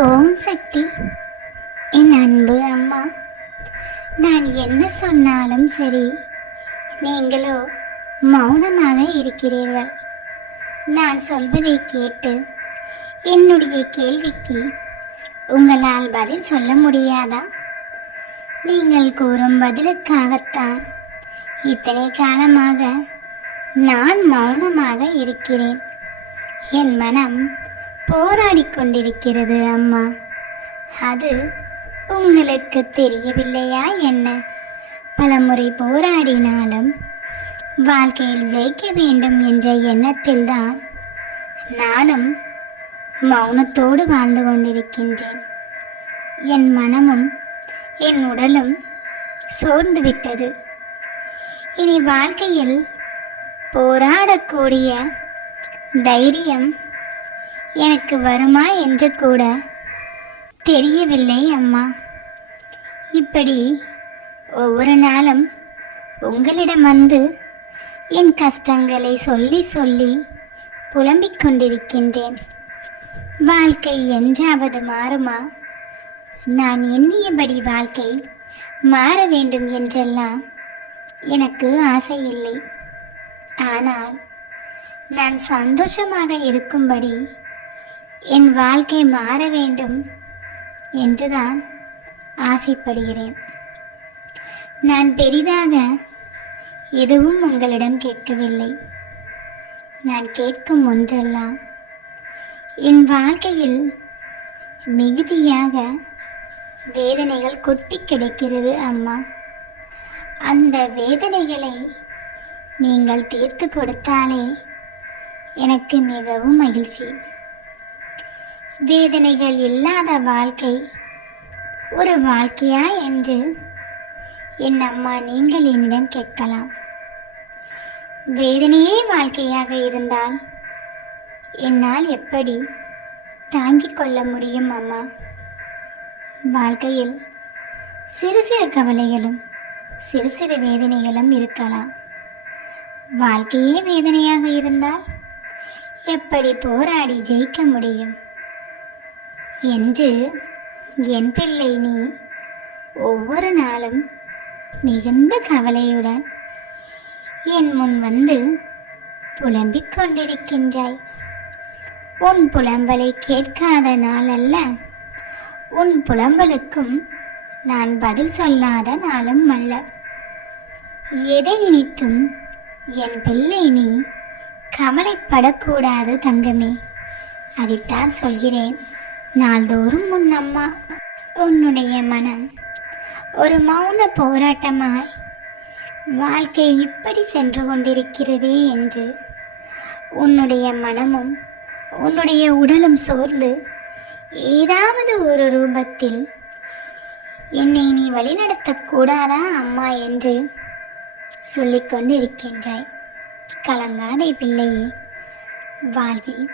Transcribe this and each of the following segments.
ஓம் சக்தி. என் அன்பு அம்மா நான் என்ன சொன்னாலும் சரி நீங்களோ மௌனமாக இருக்கிறீர்கள். நான் சொல்வதை கேட்டு என்னுடைய கேள்விக்கு உங்களால் பதில் சொல்ல முடியாதா? நீங்கள் கூறும் பதிலுக்காகத்தான் இத்தனை காலமாக நான் மௌனமாக இருக்கிறேன். என் மனம் போராடிக் கொண்டிருக்கிறது அம்மா. அது உங்களுக்கு தெரியவில்லையா என்ன? பலமுறை போராடினாலும் வாழ்க்கையில் ஜெயிக்க வேண்டும் என்ற எண்ணத்தில்தான் நானும் மௌனத்தோடு வாழ்ந்து கொண்டிருக்கின்றேன். என் மனமும் என் உடலும் சோர்ந்து விட்டது இனி வாழ்க்கையில் போராடக்கூடிய தைரியம் எனக்கு வருமா என்று கூட தெரியவில்லை அம்மா. இப்படி ஒவ்வொரு நாளும் உங்களிடம் வந்து என் கஷ்டங்களை சொல்லி சொல்லி புலம்பிக் கொண்டிருக்கின்றேன். வாழ்க்கை என்றாவது மாறுமா? நான் எண்ணியபடி வாழ்க்கை மாற வேண்டும் என்றெல்லாம் எனக்கு ஆசை இல்லை ஆனால் நான் சந்தோஷமாக இருக்கும்படி என் வாழ்க்கை மாற வேண்டும் என்றுதான் ஆசைப்படுகிறேன். நான் பெரிதாக எதுவும் உங்களிடம் கேட்கவில்லை. நான் கேட்கும் ஒன்றெல்லாம் என் வாழ்க்கையில் மிகுதியாக வேதனைகள் கொட்டி கிடைக்கிறது அம்மா. அந்த வேதனைகளை நீங்கள் தீர்த்து கொடுத்தாலே எனக்கு மிகவும் மகிழ்ச்சி. வேதனைகள் இல்லாத வாழ்க்கை. ஒரு வாழ்க்கையா என்று என் அம்மா நீங்கள் என்னிடம் கேட்கலாம். வேதனையே வாழ்க்கையாக இருந்தால் என்னால் எப்படி தாங்கிக் கொள்ள முடியும் அம்மா? வாழ்க்கையில் சிறு சிறு கவலைகளும் சிறு சிறு வேதனைகளும் இருக்கலாம். வாழ்க்கையே வேதனையாக இருந்தால் எப்படி போராடி ஜெயிக்க முடியும்? என்று என் பிள்ளை நீ ஒவ்வொரு நாளும் மிகுந்த கவலையுடன் என் முன் வந்து புலம்பிக் கொண்டிருக்கின்றாய். உன் புலம்பலை கேட்காத நாளல்ல உன் புலம்பலுக்கும் நான் பதில் சொல்லாத நாளும் அல்ல. எதை நினைத்தும் என் பிள்ளை நீ கவலைப்படக்கூடாது தங்கமே அதைத்தான் சொல்கிறேன். நாள்தோறும் உன் அம்மா உன்னுடைய மனம் ஒரு மௌன போராட்டமாய் வாழ்க்கை இப்படி சென்று கொண்டிருக்கிறதே என்று உன்னுடைய மனமும் உன்னுடைய உடலும் சோர்ந்து ஏதாவது ஒரு ரூபத்தில் என்னை நீ வழிநடத்தக்கூடாதா அம்மா என்று சொல்லிக்கொண்டு இருக்கின்றாய் கலங்காதே பிள்ளையே வாழ்வில்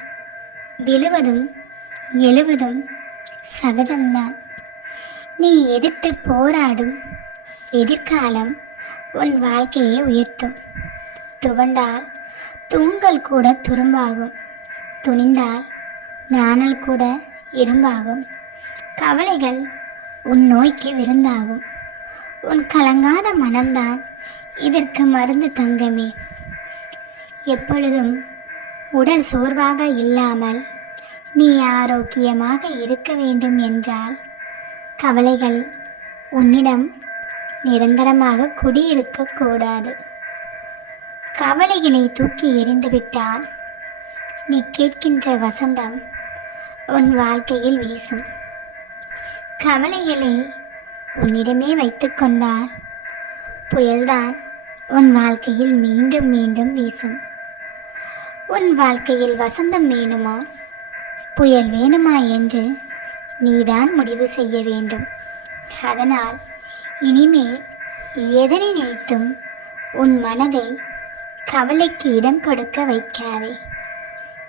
விழுவதும் எழுவதும் சகஜம்தான். நீ எதிர்த்து போராடும் எதிர்காலம் உன் வாழ்க்கையை உயர்த்தும். துவண்டால் தூங்கல் கூட துரும்பாகும். துணிந்தால் நாணல் கூட இரும்பாகும். கவலைகள் உன் நோய்க்கு விருந்தாகும். உன் கலங்காத மனம்தான் இதற்கு மருந்து தங்கமே. எப்பொழுதும் உடல் சோர்வாக இல்லாமல் நீ ஆரோக்கியமாக இருக்க வேண்டும் என்றால் கவலைகள் உன்னிடம் நிரந்தரமாக குடியிருக்கக்கூடாது கவலைகளை தூக்கி எறிந்துவிட்டால் நீ கேட்கின்ற வசந்தம் உன் வாழ்க்கையில் வீசும். கவலைகளை உன்னிடமே வைத்துக்கொண்டால் புயல்தான் உன் வாழ்க்கையில் மீண்டும் மீண்டும் வீசும். உன் வாழ்க்கையில் வசந்தம் வேணுமா? புயல் வேணுமா என்று நீதான் முடிவு செய்ய வேண்டும். அதனால் இனிமேல் எதனை நினைத்தும் உன் மனதை கவலைக்கு இடம் கொடுக்க வைக்காதே.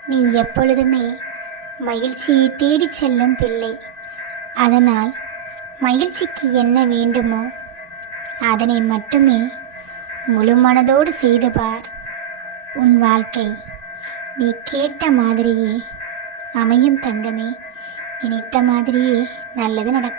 நீ எப்பொழுதுமே மகிழ்ச்சியை தேடிச் செல்லும் பிள்ளை. அதனால் மகிழ்ச்சிக்கு என்ன வேண்டுமோ அதனை மட்டுமே முழு மனதோடு செய்து பார். உன் வாழ்க்கை நீ கேட்ட மாதிரியே அமையும் தங்கமே. நினைத்த மாதிரியே நல்லது நடக்கும்.